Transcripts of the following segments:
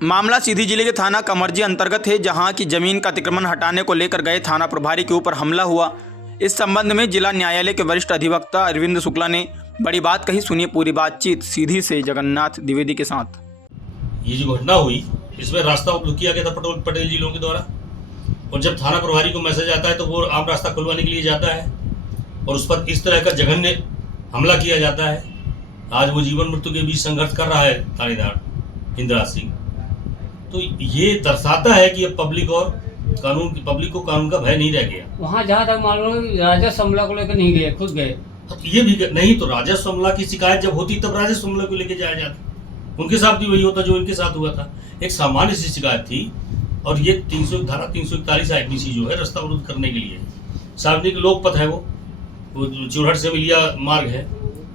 मामला सीधी जिले के थाना कमरजी अंतर्गत है, जहां की जमीन का अतिक्रमण हटाने को लेकर गए थाना प्रभारी के ऊपर हमला हुआ। इस संबंध में जिला न्यायालय के वरिष्ठ अधिवक्ता अरविंद शुक्ला ने बड़ी बात कही। सुनिए पूरी बातचीत सीधी से जगन्नाथ द्विवेदी के साथ। ये जो घटना हुई इसमें रास्ता उपलब्ध किया गया था पटेल जी लोगों के द्वारा, और जब थाना प्रभारी को मैसेज आता है तो वो आम रास्ता खुलवाने के लिए जाता है और उस पर इस तरह का जघन्य हमला किया जाता है। आज वो जीवन मृत्यु के बीच संघर्ष कर रहा है थानेदार इंदिराज सिंह। तो ये दर्शाता है कि अब पब्लिक को कानून का भय नहीं रह गया। वहाँ जहाँ तक मालूम है राजस्व हमला को लेकर नहीं गए, खुद गए। ये भी नहीं तो राजस्व हमला की शिकायत जब होती तब राजस्व हमला को लेकर जाया जाता। उनके साथ भी वही होता जो इनके साथ हुआ था। एक सामान्य सी शिकायत थी और ये 341 आईपीसी जो है रास्ता अवरुद्ध करने के लिए सार्वजनिक लोक पथ है, वो चुरहट से मिलिया मार्ग है,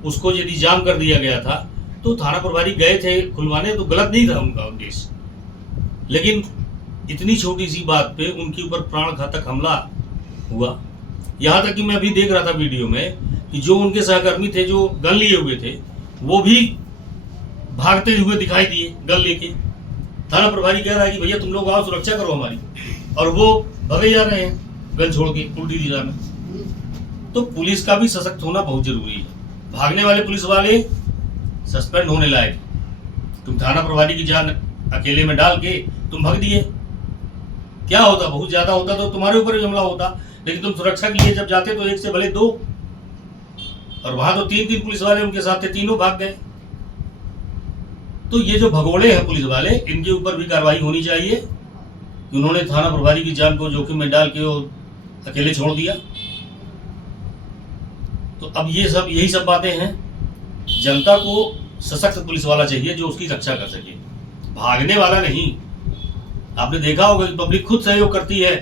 उसको यदि जाम कर दिया गया था तो थाना प्रभारी गए थे खुलवाने, तो गलत नहीं था उनका उद्देश्य। लेकिन इतनी छोटी सी बात पे उनके ऊपर प्राण घातक हमला हुआ। यहाँ तक कि मैं अभी देख रहा था वीडियो में कि जो उनके सहकर्मी थे जो गन लिए हुए थे वो भी भागते हुए दिखाई दिए गन लेके। थाना प्रभारी कह रहा है कि भैया तुम लोग आओ सुरक्षा करो हमारी, और वो भगे जा रहे हैं गन छोड़ के उल्टी दिशा में। तो पुलिस का भी सशक्त होना बहुत जरूरी है। भागने वाले पुलिस वाले सस्पेंड होने लायक। तुम थाना प्रभारी की जान अकेले में डाल के तुम भाग दिए, क्या होता? बहुत ज्यादा होता तो तुम्हारे ऊपर भी हमला होता। लेकिन तुम सुरक्षा के लिए जब जाते तो एक से भले दो, और वहां तो 3 पुलिस वाले उनके साथ थे, तीनों भाग गए। तो ये जो भगोड़े हैं पुलिस वाले, इनके ऊपर भी कार्रवाई होनी चाहिए कि उन्होंने थाना प्रभारी की जान को जोखिम में डाल के वो अकेले छोड़ दिया। तो अब यही सब बातें हैं। जनता को सशक्त पुलिस वाला चाहिए जो उसकी रक्षा कर सके, भागने वाला नहीं। आपने देखा होगा कि पब्लिक खुद सहयोग करती है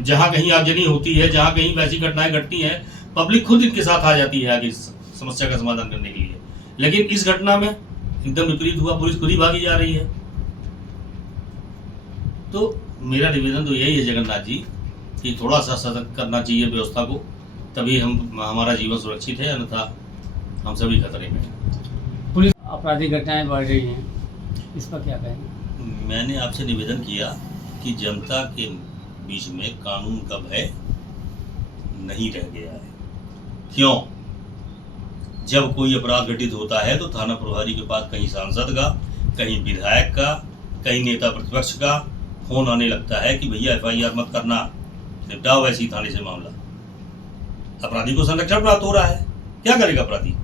जहां कहीं आगजनी होती है, जहां कहीं वैसी घटनाएं घटती हैं, पब्लिक खुद इनके साथ आ जाती है आगे समस्या का समाधान करने के लिए। लेकिन इस घटना में एकदम विपरीत हुआ, पुलिस खुद ही भागी जा रही है। तो मेरा निवेदन तो यही है जगन्नाथ जी कि थोड़ा सा सतर्क करना चाहिए व्यवस्था को, तभी हमारा जीवन सुरक्षित है, अन्यथा हम सभी खतरे में हैं। पुलिस आपराधिक घटनाएं बढ़ रही हैं, इस पर क्या कहेंगे? मैंने आपसे निवेदन किया कि जनता के बीच में कानून का भय नहीं रह गया है। क्यों? जब कोई अपराध घटित होता है तो थाना प्रभारी के पास कहीं सांसद का, कहीं विधायक का, कहीं नेता प्रतिपक्ष का फोन आने लगता है कि भैया FIR मत करना, निपटाओ ऐसी थाने से मामला। अपराधी को संरक्षण प्राप्त हो रहा है, क्या करेगा अपराधी?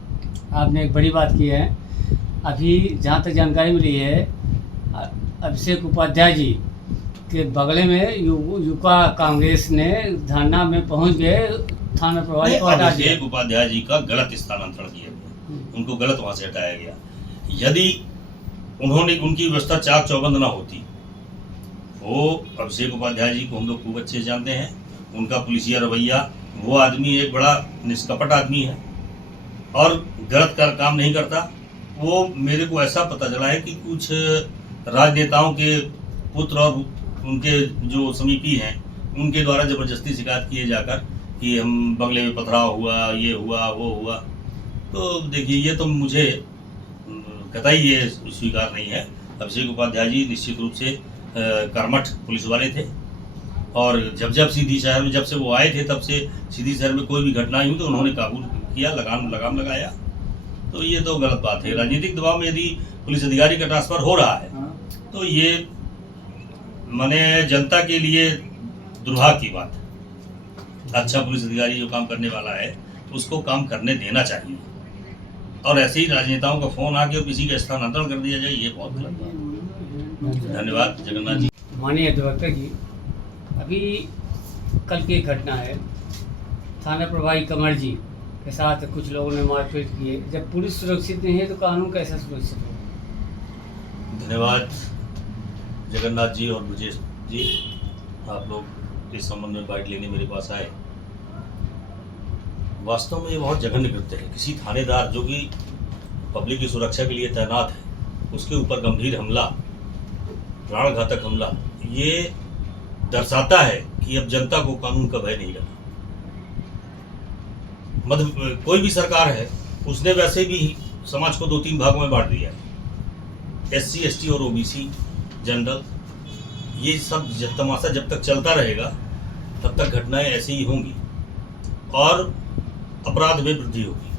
आपने एक बड़ी बात की है। अभी जहाँ तक जानकारी मिली है, अभिषेक उपाध्याय जी के बगले में युवा कांग्रेस ने धरना में पहुंच गए, थाना प्रभारी को हटा दिया। अभिषेक उपाध्याय जी का गलत स्थानांतरण किया गया, उनको गलत वहां से हटाया गया। यदि उनकी व्यवस्था चाक चौबंद ना होती, वो अभिषेक उपाध्याय जी को हम लोग खूब अच्छे से जानते हैं, उनका पुलिसिया रवैया, वो आदमी एक बड़ा निष्कपट आदमी है और गलत काम नहीं करता। वो मेरे को ऐसा पता चला है कि कुछ राजनेताओं के पुत्र और उनके जो समीपी हैं उनके द्वारा जबरदस्ती शिकायत किए जाकर कि हम बंगले में पथराव हुआ, ये हुआ, वो हुआ। तो देखिए, ये तो मुझे कतई ये स्वीकार नहीं है। अभिषेक उपाध्याय जी निश्चित रूप से कर्मठ पुलिस वाले थे, और जब सीधी शहर में जब से वो आए थे तब से सीधी शहर में कोई भी घटना हुई तो उन्होंने काबू किया, लगाम लगाया। तो ये तो गलत बात है। राजनीतिक दबाव में यदि पुलिस अधिकारी का ट्रांसफर हो रहा है तो ये माने जनता के लिए दुर्भाग्य की बात है। अच्छा पुलिस अधिकारी जो काम करने वाला है उसको काम करने देना चाहिए, और ऐसे ही राजनेताओं का फोन आके और किसी का स्थानांतरण कर दिया जाए, ये बहुत गलत बात है। धन्यवाद जगन्नाथ जी। माननीय अधिवक्ता जी, अभी कल की एक घटना है, थाना प्रभारी कमर जी के साथ कुछ लोगों ने मारपीट की है। जब पुलिस सुरक्षित नहीं है तो कानून कैसे सुरक्षित होगा? धन्यवाद जगन्नाथ जी और ब्रजेश जी, आप लोग इस संबंध में बाइट लेने मेरे पास आए। वास्तव में ये बहुत जघन्य कृत्य है। किसी थानेदार जो कि पब्लिक की सुरक्षा के लिए तैनात है, उसके ऊपर गंभीर हमला, प्राण घातक हमला, ये दर्शाता है कि अब जनता को कानून का भय नहीं रहा। कोई भी सरकार है उसने वैसे भी समाज को 2-3 भागों में बांट दिया है। SC ST और OBC जनरल, ये सब तमाशा जब तक चलता रहेगा तब तक घटनाएं ऐसी ही होंगी और अपराध में वृद्धि होगी।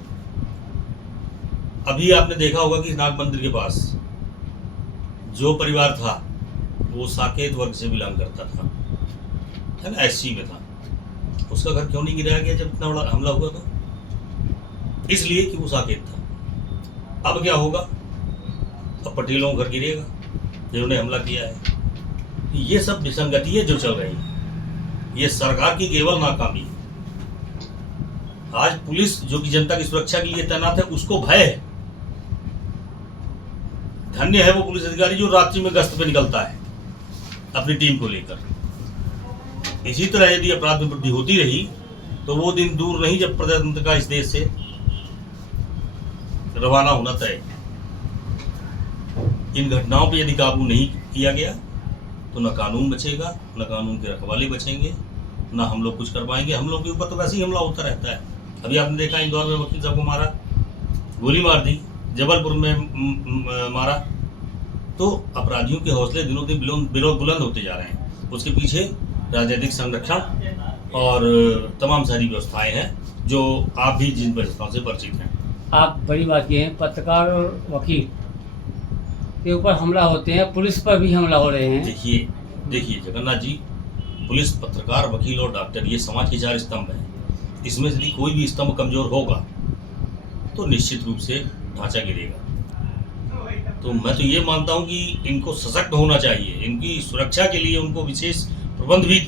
अभी आपने देखा होगा कि नाग मंदिर के पास जो परिवार था वो साकेत वर्ग से बिलोंग करता था, है ना, SC में था। उसका घर क्यों नहीं गिराया गया जब इतना बड़ा हमला हुआ था? इसलिए कि वो साकेत था। अब क्या होगा? अब पटेलों का घर गिरेगा जिन्होंने हमला किया है। ये सब विसंगतियां जो चल रही है, ये सरकार की केवल नाकामी है। आज पुलिस जो कि जनता की सुरक्षा के लिए तैनात है, उसको भय है। धन्य है वो पुलिस अधिकारी जो रात्रि में गश्त पे निकलता है अपनी टीम को लेकर। इसी तरह यदि अपराध में वृद्धि होती रही तो वो दिन दूर नहीं जब प्रजातंत्र का इस देश से रवाना होना तय। इन घटनाओं पर यदि काबू नहीं किया गया तो न कानून बचेगा, न कानून के रखवाले बचेंगे, न हम लोग कुछ कर पाएंगे। हम लोग के ऊपर तो वैसे ही हमला होता रहता है। अभी आपने देखा इंदौर में वकील साहब को मारा, गोली मार दी, जबलपुर में मारा। तो अपराधियों के हौसले दिनों दिन बुलंद होते जा रहे हैं। उसके पीछे राजनीतिक संरक्षण और तमाम सारी व्यवस्थाएं हैं जो आप भी जिन व्यवस्थाओं से परिचित हैं। आप बड़ी बात की है, पत्रकार और वकील के ऊपर हमला होते हैं, पुलिस पर भी हमला हो रहे हैं। देखिए जगन्नाथ जी, पुलिस, पत्रकार, वकील और डॉक्टर, ये समाज के 4 स्तंभ हैं। इसमें यदि कोई भी स्तंभ कमजोर होगा तो निश्चित रूप से ढांचा गिरेगा। तो मैं तो ये मानता हूँ कि इनको सशक्त होना चाहिए, इनकी सुरक्षा के लिए उनको विशेष प्रबंध भी